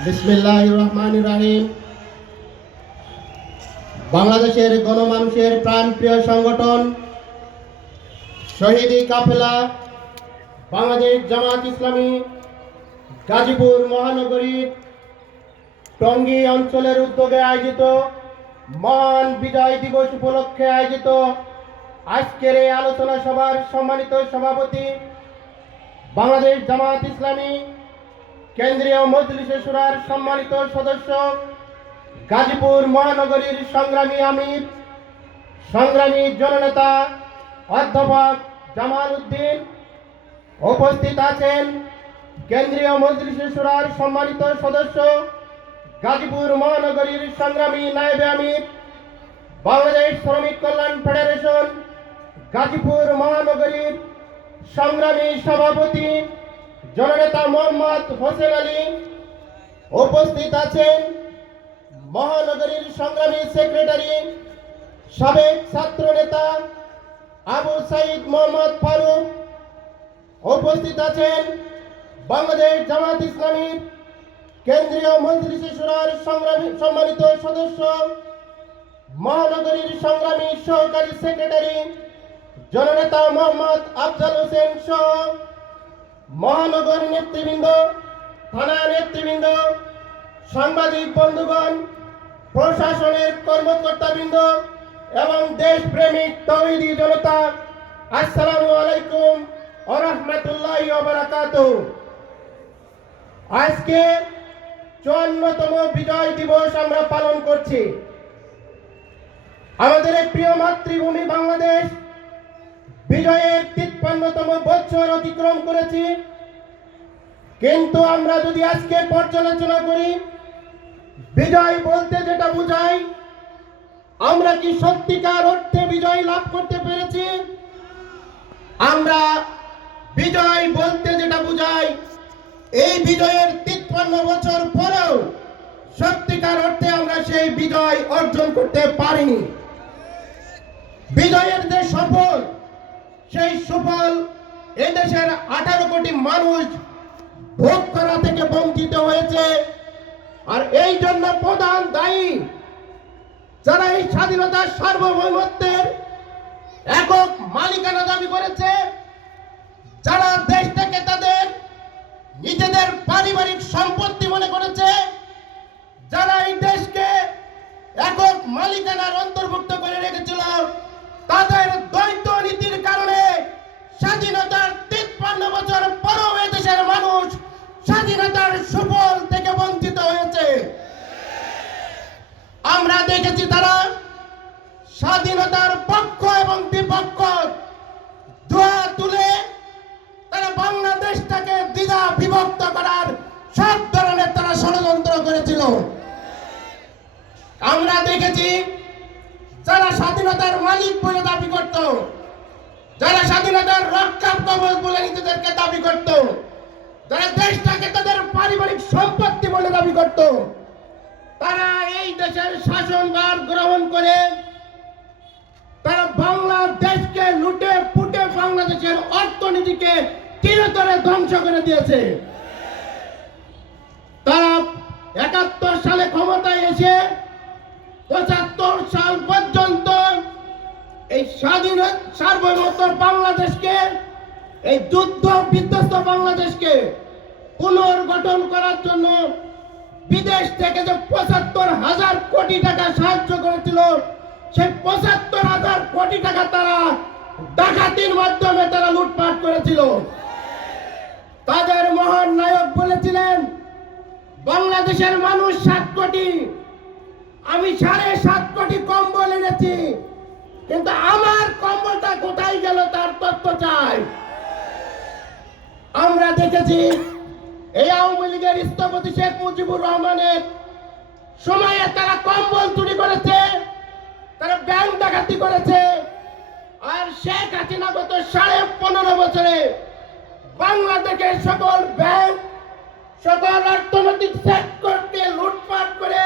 বিসমিল্লাহ বাংলাদেশের গণমানুষের প্রাণপ্রিয় সংগঠন শহীদি কাফেলা বাংলাদেশ জামাত ইসলামী গাজীপুর মহানগরীর টঙ্গী অঞ্চলের উদ্যোগে আয়োজিত মহান বিজয় দিবস উপলক্ষে আয়োজিত আজকের এই আলোচনা সভার সম্মানিত সভাপতি বাংলাদেশ জামাত ইসলামী কেন্দ্রীয় মজলিসে সুরার সম্মানিত সদস্য, গাজীপুর মহানগরীর সংগ্রামী আমির, সংগ্রামী জননেতা অধ্যাপক জামাল উদ্দিন উপস্থিত আছেন কেন্দ্রীয় মজলিসে সুরার সম্মানিত সদস্য, গাজীপুর মহানগরীর সংগ্রামী নায়েবে আমির, বাংলাদেশ শ্রমিক কল্যাণ ফেডারেশন, গাজীপুর মহানগরীর সংগ্রামী সভাপতি জননেতা মোহাম্মদ হোসেন আলী উপস্থিত আছেন মহানগরীর সংগ্রামী সেক্রেটারি, সাবেক ছাত্র নেতা আবু সাইদ মোহাম্মদ ফারুক। উপস্থিত আছেন বাংলাদেশ জামাত ইসলামীর কেন্দ্রীয় মন্ত্রী সুরার সংগ্রামী সম্মানিত সদস্য, মহানগরীর সংগ্রামী সহকারী সেক্রেটারি, জননেতা মোহাম্মদ আফজাল হোসেন সহ মহানগর নেতৃবৃন্দ, থানা নেতৃবৃন্দ, সাংবাদিক বন্ধুগণ, প্রশাসনের কর্মকর্তাবৃন্দ এবং দেশপ্রেমিক তৌহিদি জনতা, আসসালামু আলাইকুম আরহামতুল্লাহ বারাকাত আজকে চুয়ান্নতম বিজয় দিবস আমরা পালন করছি। আমাদের প্রিয় মাতৃভূমি বাংলাদেশ, বিজয়ের তিপ্পান্নতম বছর অতিক্রম করেছি। কিন্তু আমরা যদি আজকে পর্যালোচনা করি, বিজয় বলতে যেটা বোঝাই, আমরা কি সত্যিকার অর্থে বিজয় লাভ করতে পেরেছি? আমরা বিজয় বলতে যেটা বোঝাই, এই বিজয়ের তিপ্পান্ন বছর পরেও সত্যিকার অর্থে আমরা সেই বিজয় অর্জন করতে পারিনি। বিজয়ের যে সফল সেই সুফল এদেশের আঠারো কোটি মানুষ ভোগ করা থেকে বঞ্চিত হয়েছে। আর এই জন্য প্রধান দায়ী যারা এই স্বাধীনতার সার্বভৌমত্বের একক মালিকানা দাবি করেছে, যারা দেশ থেকে তাদের নিজেদের পারিবারিক সম্পত্তি মনে করেছে, যারা এই দেশকে একক মালিকানার অন্তর্ভুক্ত করে রেখেছিল দেখেছি তারা। স্বাধীনতার পক্ষ এবং বিপক্ষ ধোয়া তুলে তারা বাংলাদেশটাকে দ্বিধা বিভক্ত করার সব ধরনের তারা ষড়যন্ত্র করেছিল। আমরা দেখেছি, যারা স্বাধীনতার মালিক বলে দাবি করত, যারা স্বাধীনতার রক্ষা কবচ বলে নিজেদেরকে দাবি করত, যারা দেশটাকে তাদের পারিবারিক সম্পত্তি বলে দাবি করত তারা এই দেশের শাসনভার গ্রহণ করে, তারা বাংলাদেশকে লুটে পুটে বাংলাদেশের অর্থনীতিকে চিরতরে ধ্বংস করে দিয়েছে। তারা একাত্তর সালে ক্ষমতায় এসে পঁচাত্তর সাল পর্যন্ত এই স্বাধীন সার্বভৌমত্ব বাংলাদেশকে, এই যুদ্ধ বিধ্বস্ত বাংলাদেশকে পুনর্গঠন করার জন্য বিদেশ থেকে যে পঁচাত্তর হাজার কোটি টাকা সাহায্য করেছিল, সেই পঁচাত্তর হাজার কোটি টাকা তারা ডাকাতির মাধ্যমে তারা লুটপাট করেছিল। তাদের মহান নায়ক বলেছিলেন, বাংলাদেশের মানুষ সাত কোটি, আমি সাড়ে সাত কোটি কম্বল এনেছি, কিন্তু আমার কম্বলটা কোথায় গেল তার তথ্য চাই। আমরা দেখেছি এই আওয়ামী লীগের স্থপতি শেখ মুজিবুর রহমানের সময়ে তারা কম্বল চুরি করেছে, তারা ব্যাংক ডাকাতি করেছে। আর শেখ হাসিনা গত সাড়ে পনেরো বছরে বাংলাদেশের সকল ব্যাংক, সকল অর্থনৈতিক সেক্টরকে লুটপাট করে